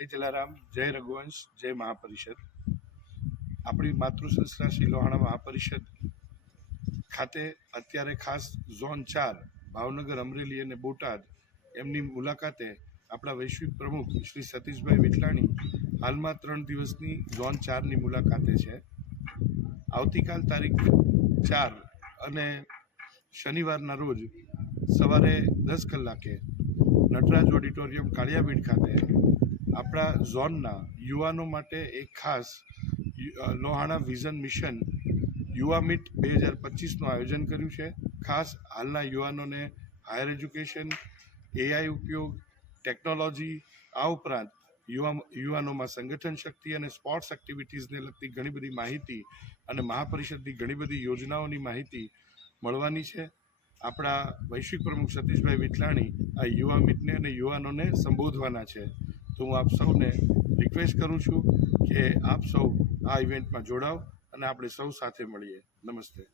જય જલારામ, જય રઘુવંશ, જય મહાપરિષદ. આપણી માતૃસંસ્થા શ્રી લોહાણા મહાપરિષદ ખાતે અત્યારે ખાસ ઝોન 4 ભાવનગર, અમરેલી અને બોટાદ એમની મુલાકાતે આપણા વૈશ્વિક પ્રમુખ શ્રી સતીશભાઈ વિઠલાણી હાલમાં 3 દિવસની ઝોન 4ની મુલાકાતે છે. આવતીકાલ તારીખ 4 અને શનિવારના રોજ સવારે 10 કલાકે નટરાજ ઓડિટોરિયમ કાળિયાબીડ ખાતે આપણા ઝોનના યુવાનો માટે એક ખાસ લોહાણા વિઝન મિશન યુવા મીટ 2025નું આયોજન કર્યું છે. ખાસ હાલના યુવાનોને હાયર એજ્યુકેશન, એઆઈ ઉપયોગ, ટેકનોલોજી, આ ઉપરાંત યુવાનોમાં સંગઠન શક્તિ અને સ્પોર્ટ્સ એક્ટિવિટીઝને લગતી ઘણી બધી માહિતી અને મહાપરિષદની ઘણી બધી યોજનાઓની માહિતી મળવાની છે. આપણા વૈશ્વિક પ્રમુખ સતીશભાઈ વિઠલાણી આ યુવા મીટને અને યુવાનોને સંબોધવાના છે. તો હું આપ સૌને રિક્વેસ્ટ કરું છું કે આપ સૌ આ ઇવેન્ટમાં જોડાઓ અને આપણે સૌ સાથે મળીએ. નમસ્તે.